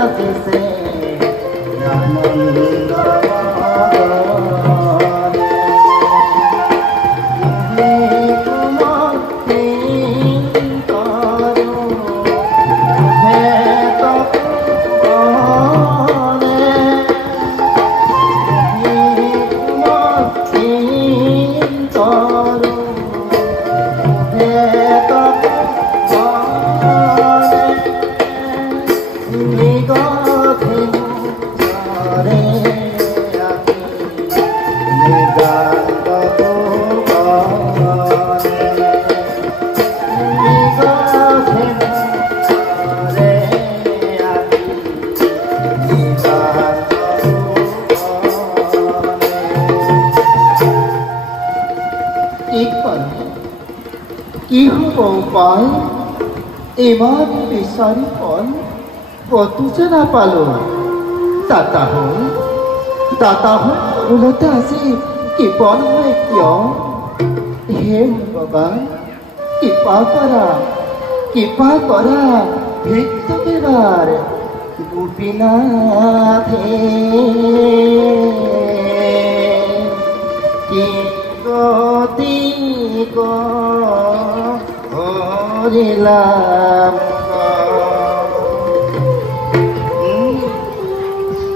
আসিছে আনন্দ উপায় এবার বিচারি ফল কত যে না পালো দাতা বলতে আজি কৃপণ হয় কিয় হে ভগৱান কৃপা কৰা ভিক্ত কেবাৰ গোপীনাথে কি গতি হৰিলাম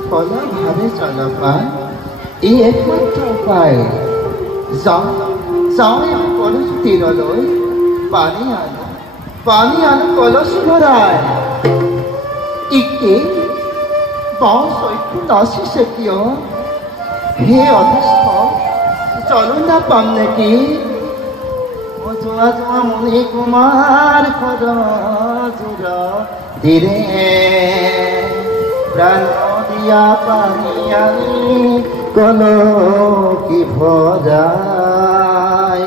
ফলভাৱে চলপা এই একমাত্ৰ উপায় যাওঁ আমি কলচ তীৰলৈ পানী আনো কলচ ভৰাই ইকে বাওঁ চক্ষু নাচিছে কিয় হে অধিষ্ঠ চলো নাপাম নেকি যোৱা মুনি কুমাৰ খৰ জোৰ ধীৰে প্ৰাণ দিয়া পানী আনি কলকি ভৰাই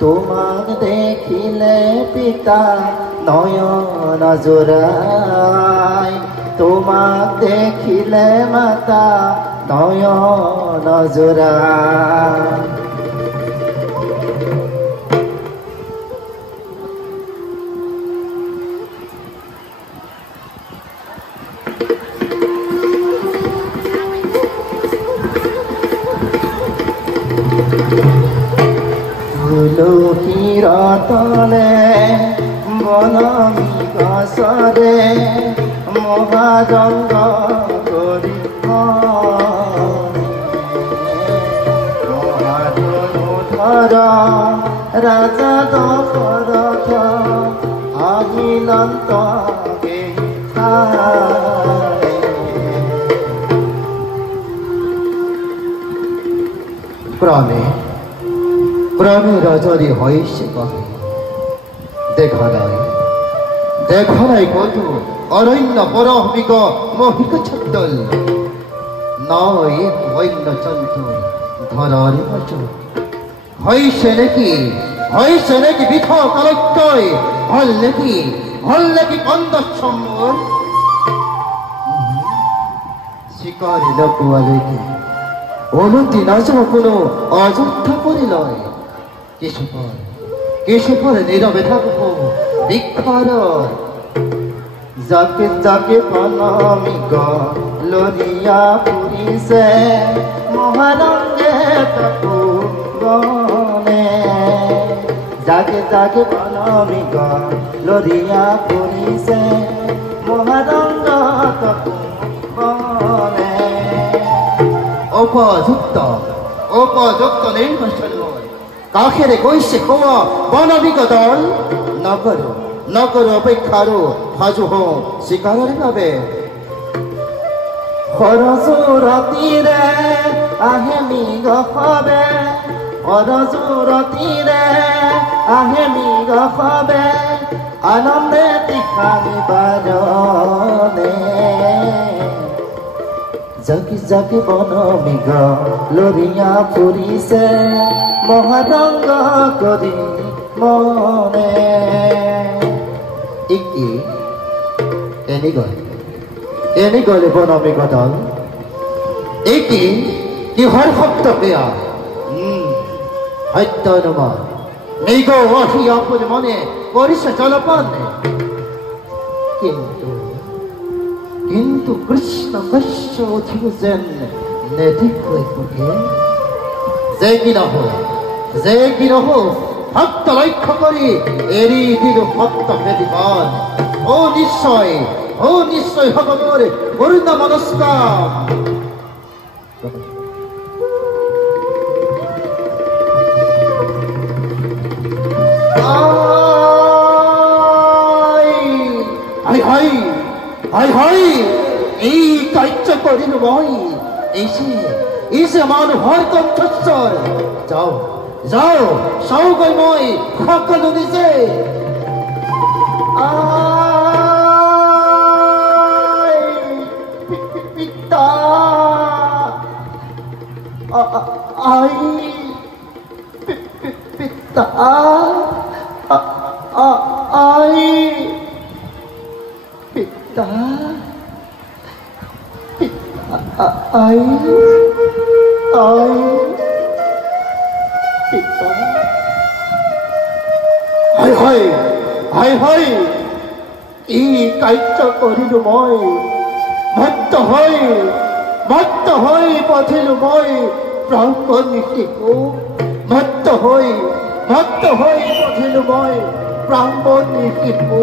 তোমাক দেখিলে পিতা নয়ন জোৰাই তোমাক দেখিলে মাতা নয়ন জোৰাই তুলসীৰ তলে বনমি গছৰে মহাজংগ কৰি মহাধনুধৰ ৰাজা দশৰথ আহিলন্ত প্রাণে রজরে হয়েছে কহে দেখা নাই কত অরণ্য পরহমিক মহিক ছদ্দল নয় বন্য চন্তু ধরারে বচন হয়েছে নাকি বিধ কলক্তয় হল নাকি কন্দ সম্মর শিকারে লকুয়ালৈকে অনুতি নাচব কোনো অযোধ্যা পরিলয় কেশপর নীরবে থাকব বিক্ষর যাকে প্রণামী লরিয়া পুরিছে মহারঙ্গে তপু গনে যাকে প্রণামী লরিয়া পুরিছে মহারঙ্গ তপু গনে উপযুক্ত নির্বাচন কাখেরে কৈছে কোয়া বনবিক দল নকর অপেক্ষারও হাজু হও শিকারের ভাবে হরজুরতিরে আহে মিগ হবে হরজুরতিরে আহে মিগ হবে আনন্দে তীখানি বাজনে যাকে বনমিগ লরিয়া ফুরিছে মহারঙ্গ করি মনে এনে গলে বনমিগ দল কিহৰ শব্দ বেয়া সত্য অনুমান মৃগ আহি আপন মনে কৰিছে জলপান কিন্তু কৃষ্ণ কৃষ্ণ উঠিছেন নেদেখুৱাই পোকে যে কি নহওক ভক্ত লক্ষ্য কৰি এৰি দিলো ভক্ত ভেদিবান ও নিশ্চয় হ'ব মোৰ পূৰ্ণ মনস্কাম হাই এই কাৰ্য কৰিলো মই এইছে মানুহৰ কণ্ঠস্বৰ যাওঁ চাওগৈ মই সকলো নিজে পিতা পিতা পিতা এই কাৰ্য কৰিলো মই মত্ত হৈ পঠিলো মই ব্ৰাহ্মণ শিশু মত্ত হৈ পঠিলো মই ব্ৰাহ্মণ শিশু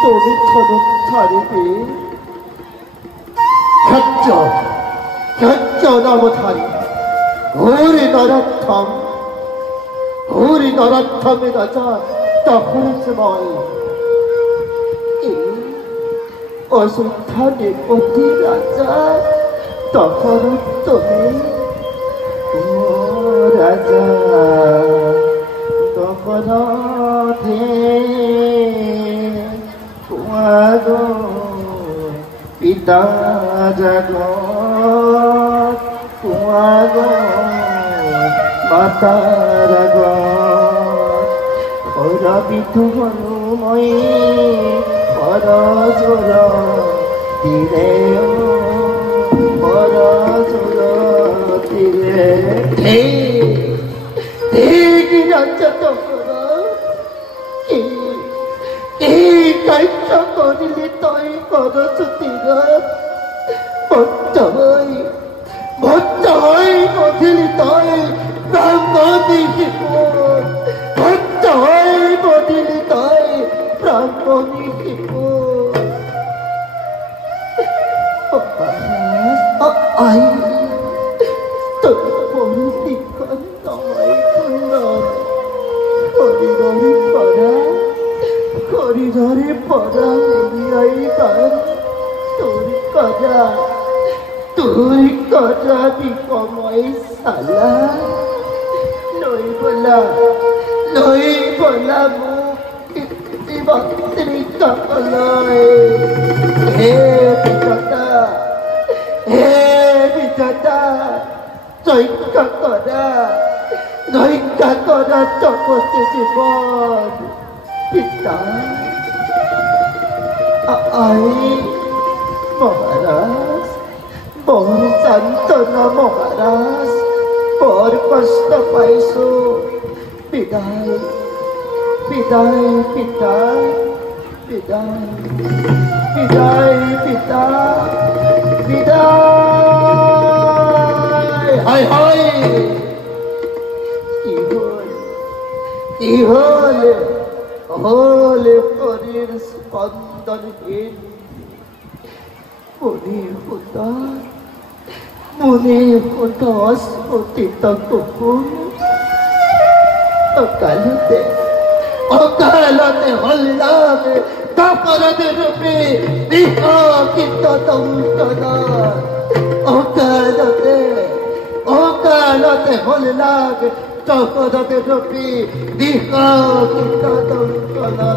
তুমি ধনুধাৰিবি ক্ষত্য নামধাৰী ঘূৰি নৰথমে ৰাজা দশৰথ মই অযোধ্যাৰে অতি ৰাজা দশৰথ তুমি ৰাজা দশৰথে পিতা জগত মাতাৰ আগত মই পৰজোৰ তীৰে এই কাৰ্য কৰিলি তই সৰস্বতীৰত ভক্ত হৈ বধিলি তই ব্ৰাহ্মণী শিশু ভক্ত হৈ বধিলি তই ব্ৰাহ্মণী শিশু আই তোৰ পৰিশীখন নহয় সুন্দৰ শৰীৰৰে পৰা উলিয়াই গান তোৰ কজা বিকময় চালা লৈ বলা মোক পিতৃমাতৃসকললৈ হে বিধাতা ৰক্ষা কৰা তপস্বী জীৱন পিতা মহাৰাজ বৰ শান্তনা মহাৰাজ বৰ কষ্ট পাইছো বিদায় পিতা বিদায় কি হল শরীর স্পন্দনহীন মনে হতো অস্ফুটিত কুকুর অকালতে হল্লাম কাপড়ে রূপে বিহকিত দৌতনা অকালতে হল্লাম কাপড়ে রূপে বিহকিত দৌতনা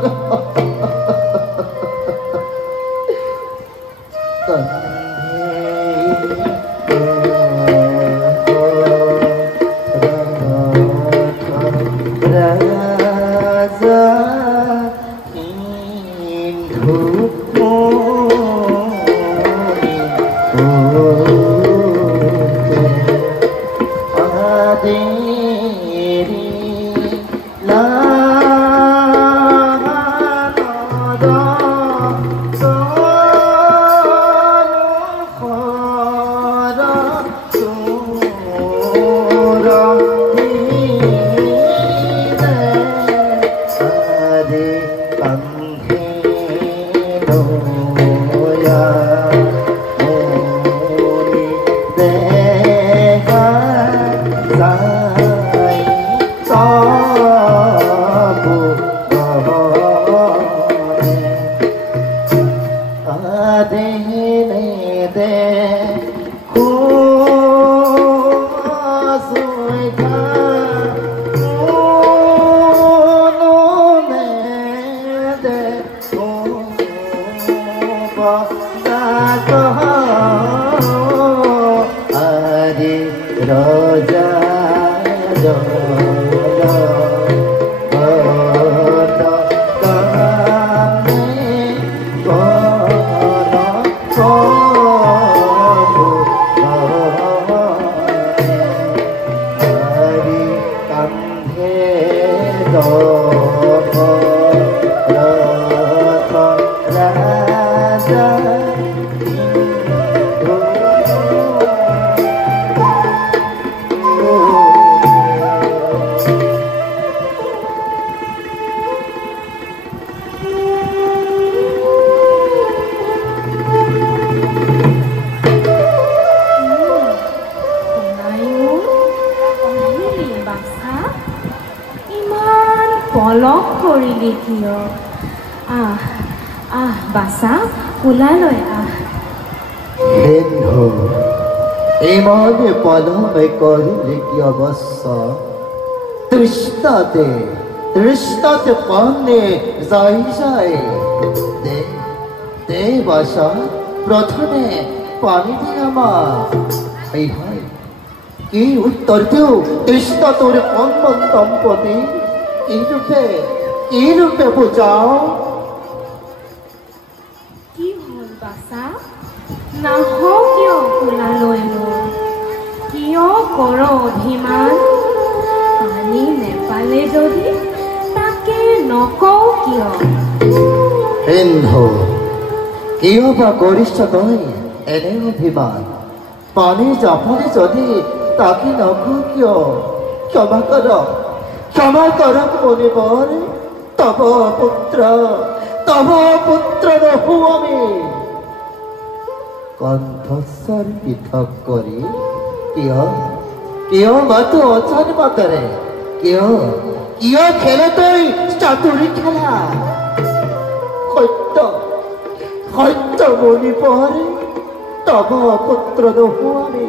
Basa, ulaloy Henho, imane palame korili ki avassa. Trishnate pane jai jai. De basa, prothome pani diyama. Ei hai, ki uttar deu Trishna tore panman dampati. Ki rupe bujao. Nahokyo kulaloyo, kyo koro odhiman, pani nepale jodi, take noko kyo. Henho, kyo ba korischa toi, ene odhiman, pani japane jodi, take noko kyo. Kshama karo monibor, tabo putra rahu ami. কণ্ঠস্বর পৃথক করি কেউ মাতো অচান মাতারে কেউ খেলে তুই চাতুরি খেলা সত্য মনি পরে তব পুত্র দহু আমি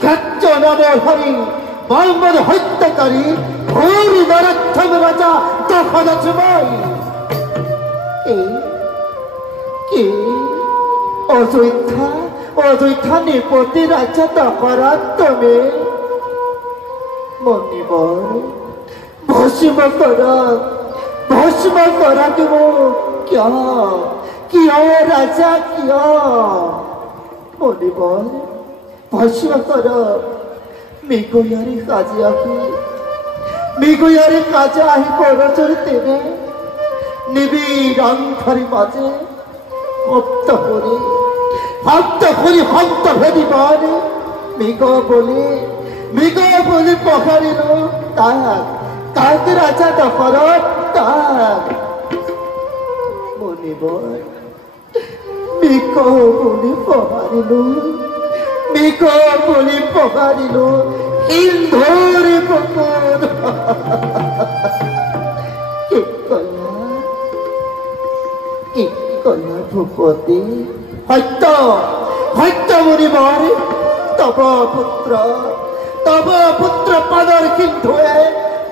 খ্যাচ্চ নামের হরি বলমদ হত্যাকারী ভূরি নরক্ষম রাজা তখন আছে ভাই কি অযোধ্যা নিপতি রাজা দশরথ তুমি মনিবর ভস্ম করা তুমি কিয় রাজা কিয় মনিবর ভস্ম কর মিগুয়ারি কাজে আহি পরচর তেনে নিবিড় অন্ধরি মাঝে হত্যা করি হন্ত ভেদি মানে মৃগ বলি পকারিল তাক রাজা দশরথ তাক মনিব মৃগ বলি পকারিল ইন্ধরি পকর কি কলা ভূপতি সত্য মনিবৰ তব পুত্ৰ পাদৰ সিন্ধুৱে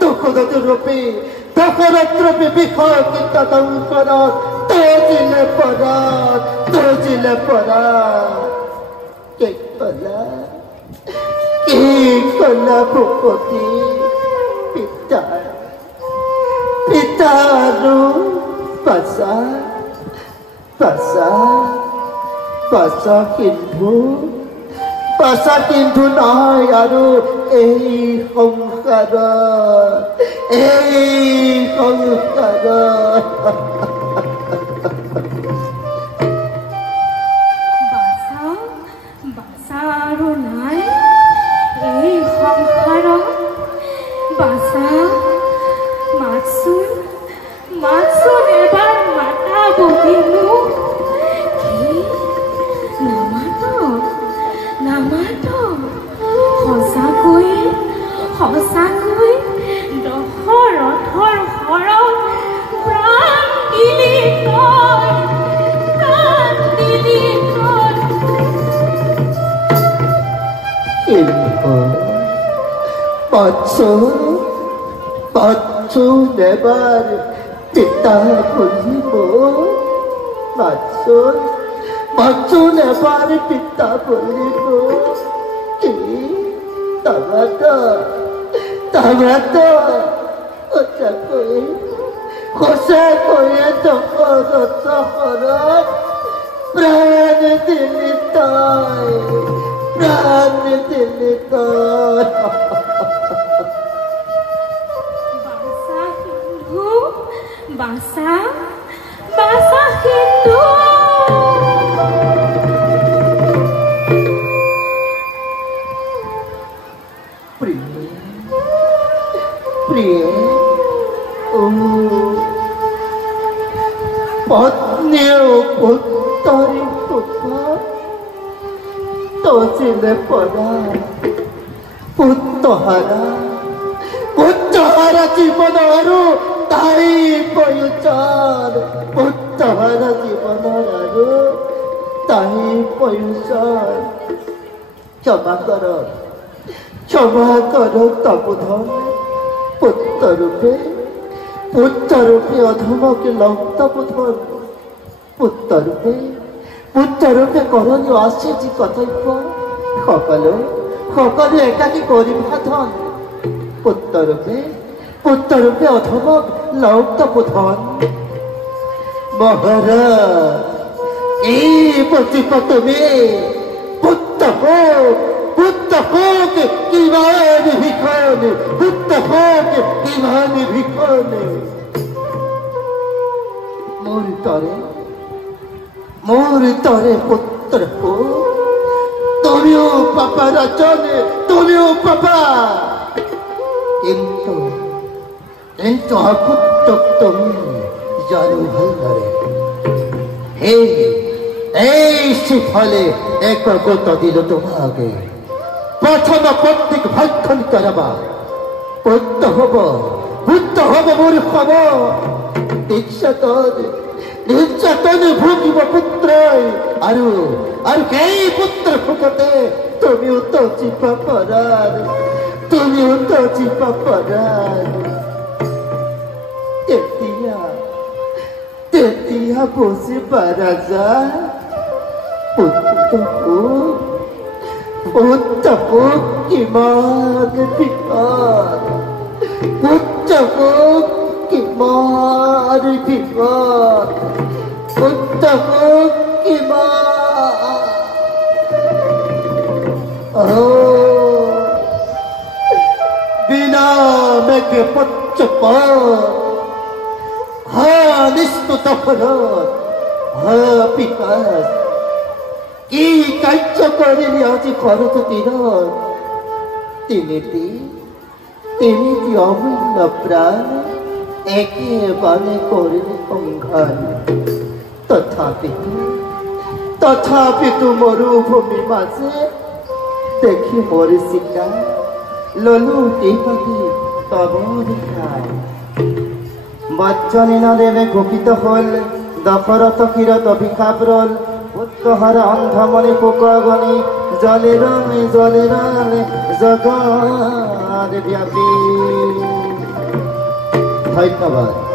দশৰথ ৰূপী বিষয় কীৰ্তনত তজিলে পৰাত কি কলা ভূপতি পিতাৰো পাছা কিন্তু নাই আৰু এই সংসাৰত বাছা আৰু নাই এই সংসাৰত বাছা মাতচোন মাছু নেবার পিতা বলিব মাছু নেবার পিতা বলিব কি তামাটো কথা কয়ে তপরত প্রাণ দিলি তাই বাসা সিন্ধু প্রিয় পত্নী পুত্তরি তোচিলে পড়া পুত্তহারা জীবনରୁ তাই পয়ুচার পুত্তহারা জীবনରୁ তাই পয়ুচার ক্ষমা কর তবুধন পুত্র রূপে অধমকে লব্ধবুধন পুত্র রূপে করণীয় আসিছি কর্তব্য সকলে একাকি করিবা ধন পুত্র রূপে অধমক লব্ধবুধন মহারাজ এই প্রতীক তুমি পুত্র হোক কিমান ভিক্ষণে পুত্র হোক কিমান ভিক্ষণে মোর তরে পুত্র হোক তুমিও পাপা রচনে তুমিও পাপা কিন্তু অপুত্র তুমি জানো ভালরে এই ফলে এক গত দিল তোমাকে প্রথম প্রত্যেক ভক্ষণ করবা পুত্র হব মূর্খ হব নির্যাতন ভুগিব পুত্র আর এই পুত্র ফুকতে তুমিও তো চিপা পড়ার তেতিয়া বসিবা রাজা পুত্র কিমান বিপদ বিনা মেঘে পচ্চপদ নিষ্ঠুত পিকাস কি কার্য করিলি আজি করত তিনিটি অমূল্য প্রাণ একেবারে করিলে সংঘান তথাপি তু মরুভূমি মাঝে দেখি মরি শিকা ললু টিপাকি তবর খায় বচ্চনী নদেবে কুপিত হল দশরথ কিরত বিখাব্রল পুত্রহার অন্ধমণি পুকগণি জলে জগৎ ব্যাপী। ধন্যবাদ।